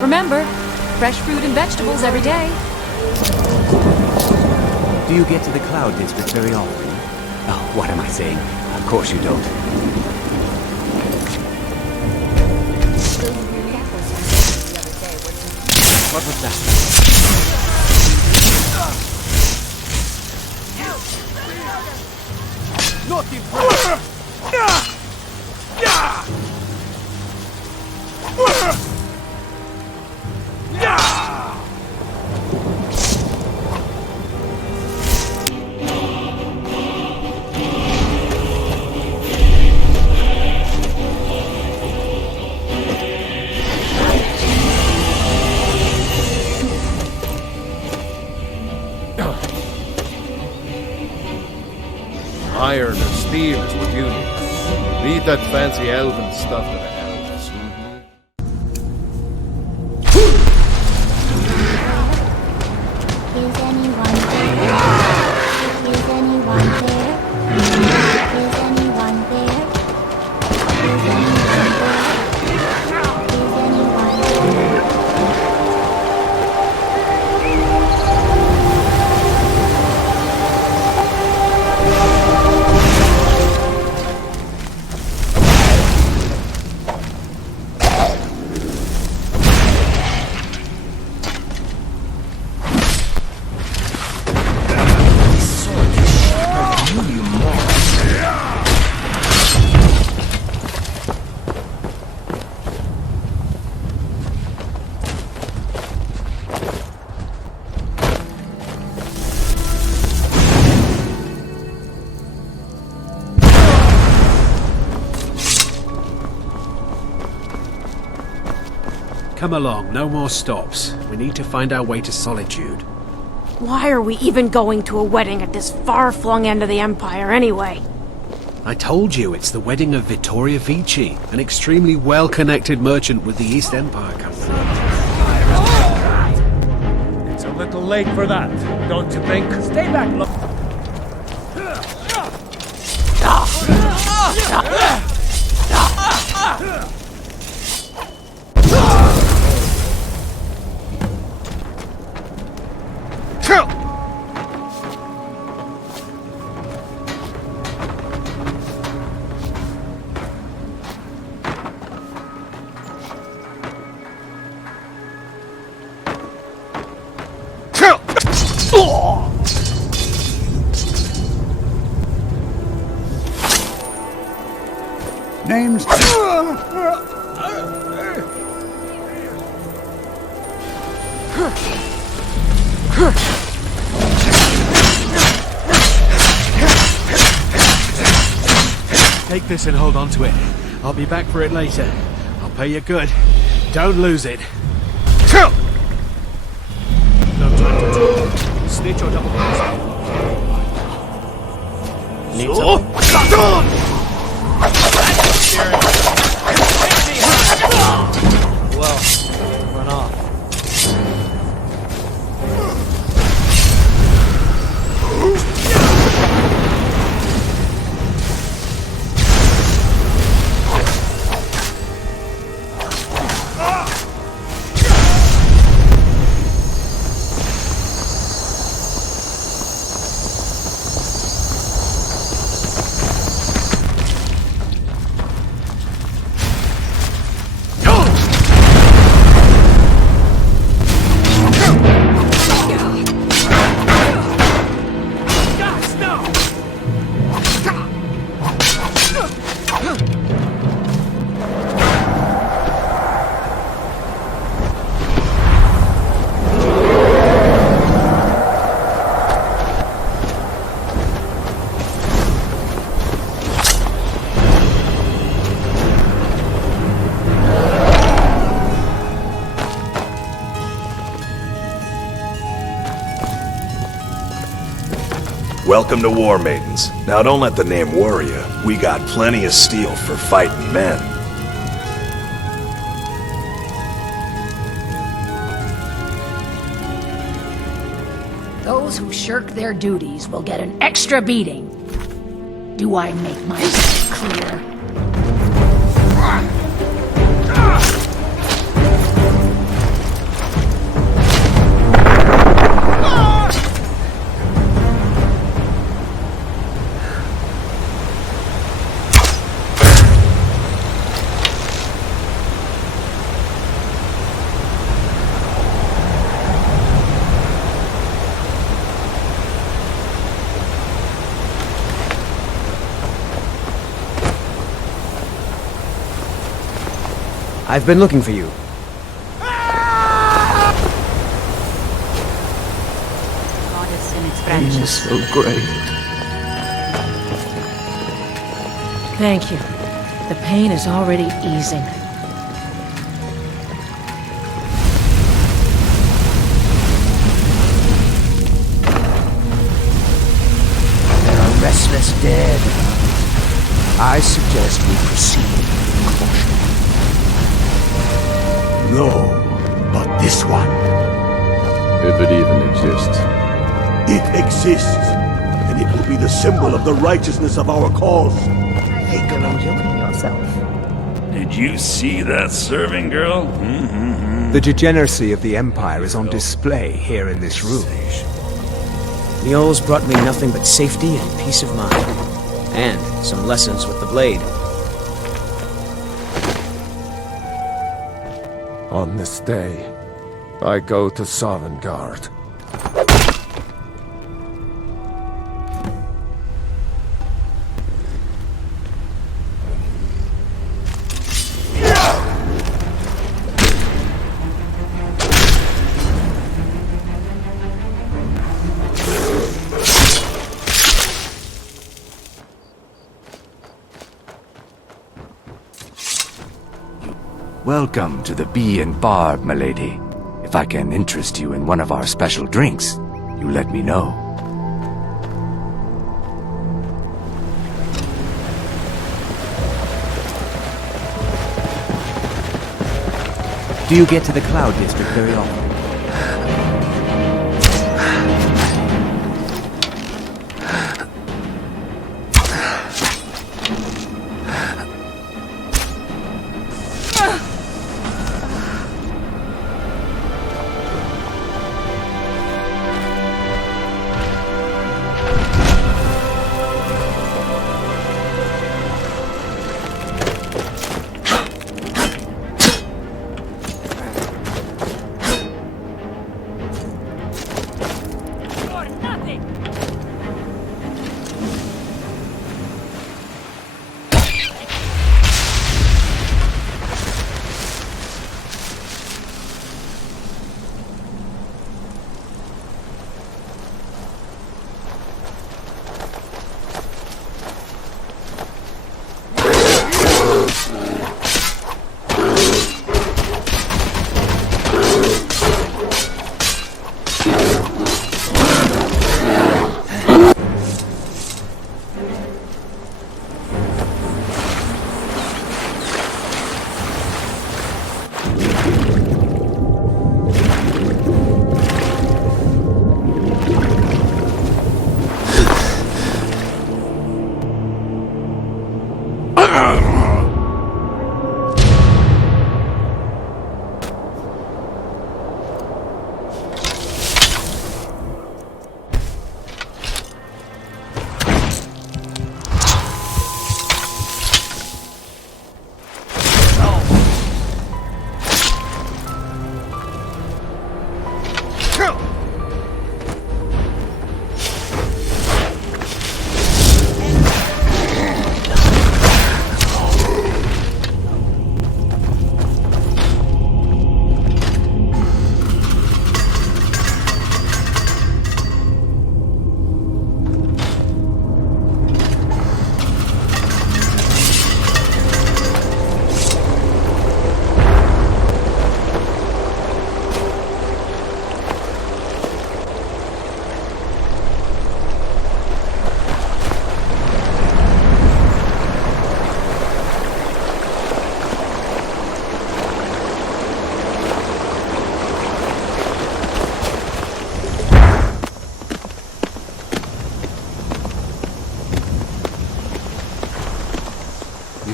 Remember, fresh fruit and vegetables every day. Do you get to the Cloud District very often? Oh, what am I saying? Of course you don't. What was that? Not impressive! Iron or steel is what you need. Leave that fancy elven stuff to the elves. Is anyone there? Is anyone there? Is anyone there? Is anyone there? Is anyone there? Come along, no more stops. We need to find our way to Solitude. Why are we even going to a wedding at this far-flung end of the Empire anyway? I told you, it's the wedding of Vittoria Vici, an extremely well-connected merchant with the East Empire Company. It's a little late for that, don't you think? Stay back, look. Name's... Take this and hold on to it. I'll be back for it later. I'll pay you good. Don't lose it. No time to talk. Snitch or double cross. Need something? Well, run off. Welcome to War Maidens. Now don't let the name worry you. We got plenty of steel for fighting men. Those who shirk their duties will get an extra beating. Do I make myself clear? I've been looking for you. Goddess in its branches. So great. Thank you. The pain is already easing. There are restless dead. I suggest we proceed with caution. No, but this one. If it even exists. It exists, and it will be the symbol of the righteousness of our cause. Take a enjoying yourself. Did you see that serving girl? The degeneracy of the Empire is on display here in this room. Mjol's brought me nothing but safety and peace of mind. And some lessons with the blade. On this day, I go to Sovngarde. Welcome to the Bee and Barb, milady. If I can interest you in one of our special drinks, you let me know. Do you get to the Cloud District very often?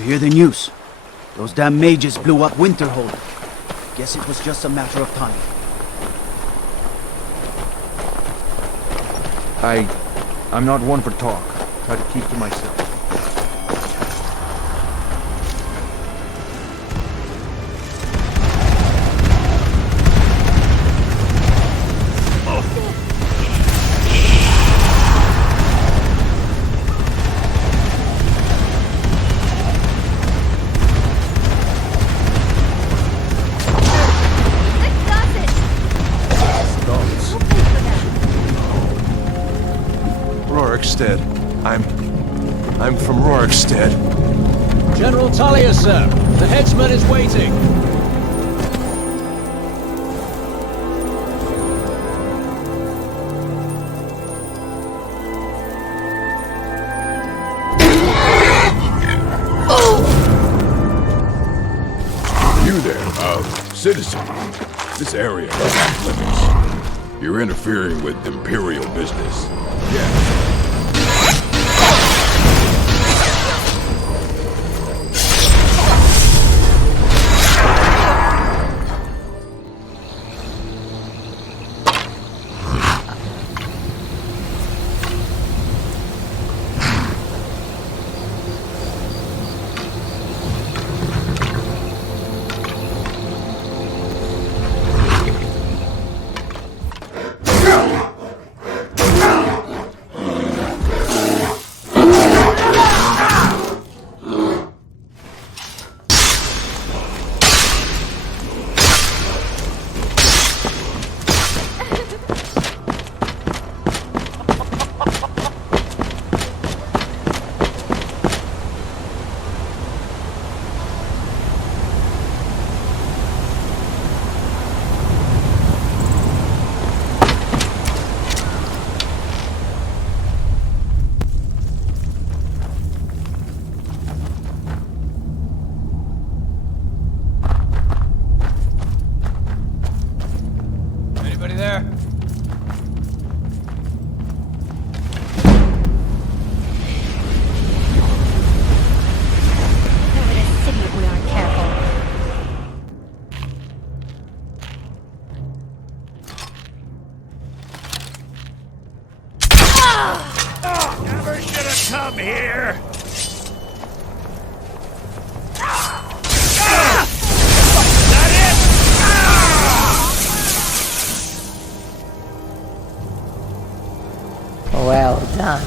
Hear the news? Those damn mages blew up Winterhold. Guess it was just a matter of time. I'm not one for talk. Try to keep to myself. Rorikstead. I'm from Rorikstead. General Talia, sir. The headsman is waiting. You there, citizen. This area is off limits. You're interfering with Imperial business. Yeah. Anybody there? Over the city if we aren't careful. Never should have come here! Well done.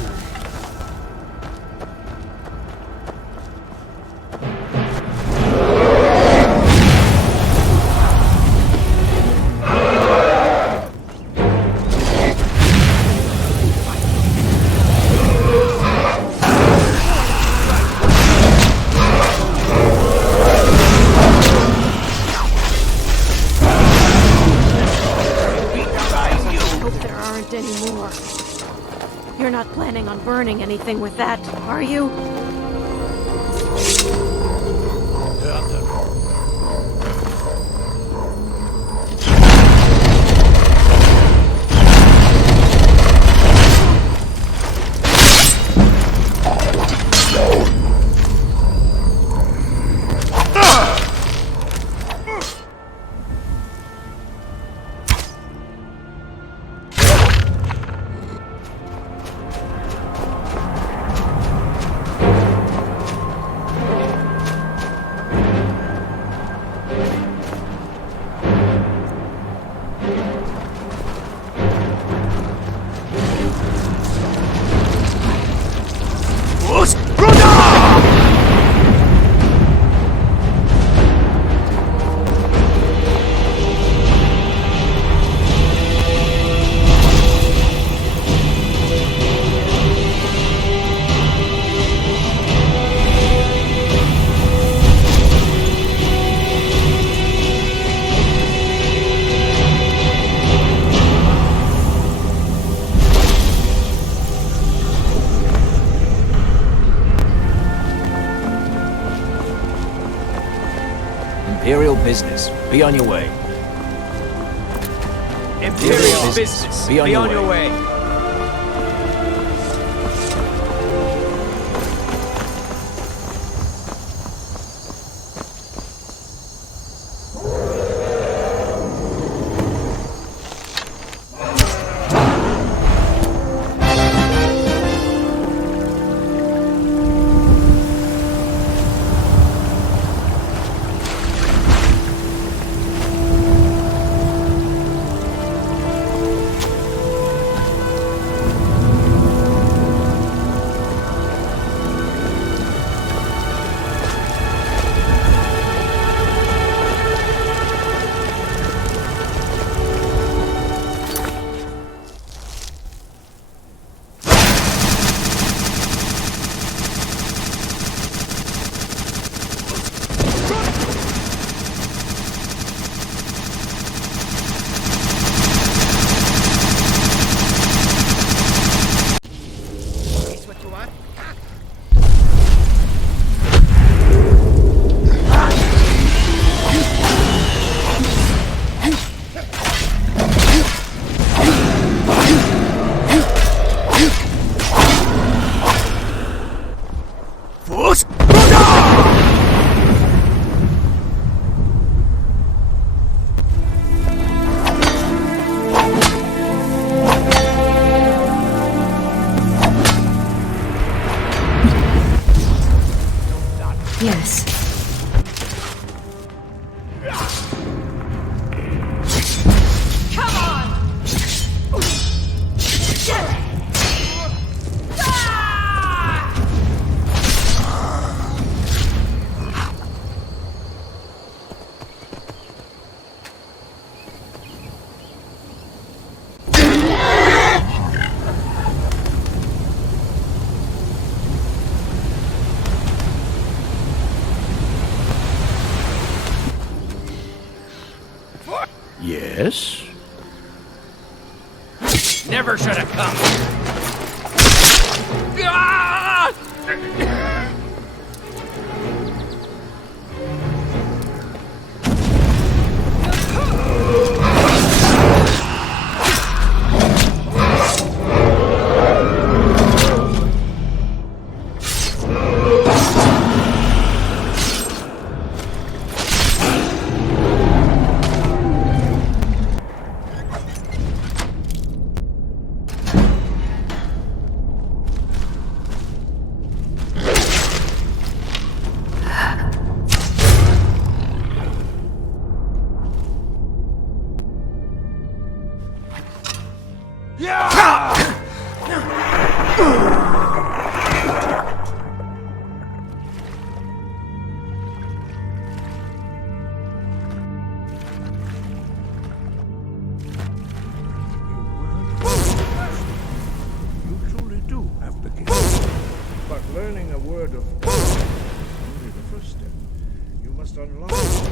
Hope there aren't any more. You're not planning on burning anything with that, are you? Imperial business. Be on your way. Imperial business. Be on your way. Yes? Never should have come. But learning a word of is only the first step. You must unlock it.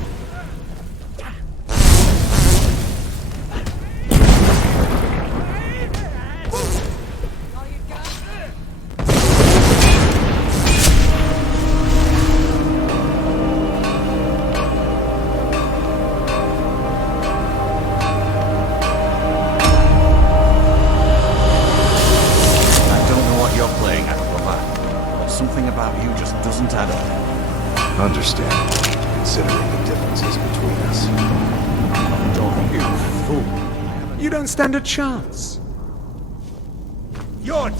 Something about you just doesn't add up. Understandable, considering the differences between us. Don't you fool. You don't stand a chance. You're...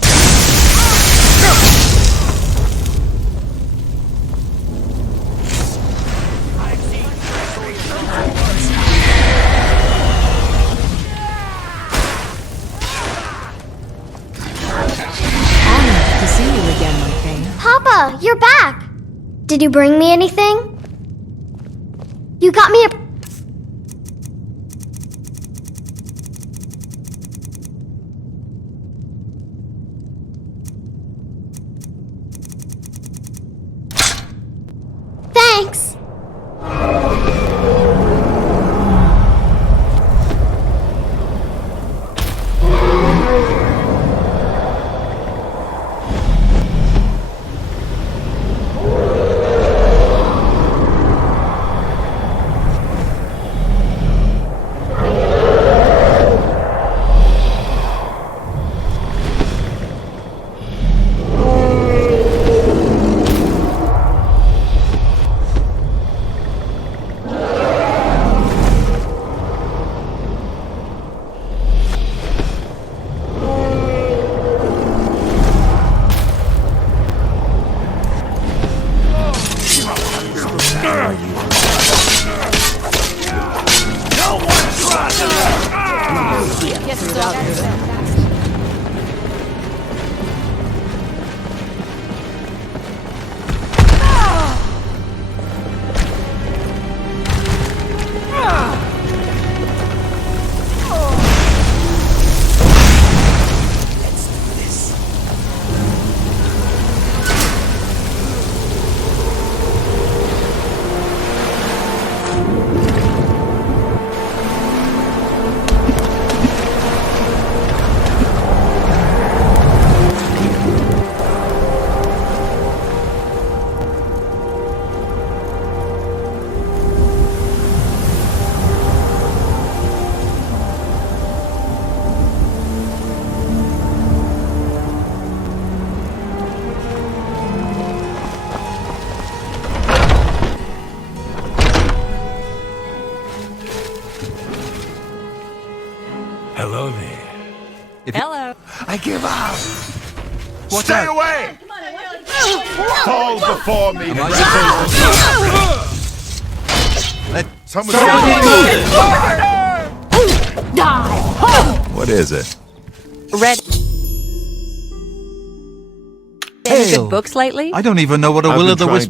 Papa, you're back! Did you bring me anything? You got me a... Thanks! Hello there. Hello. I give up. Stay away! Fall before me. Let someone Die! What is it? Red. Any good books lately? I don't even know what a I've will been o' the trying wisp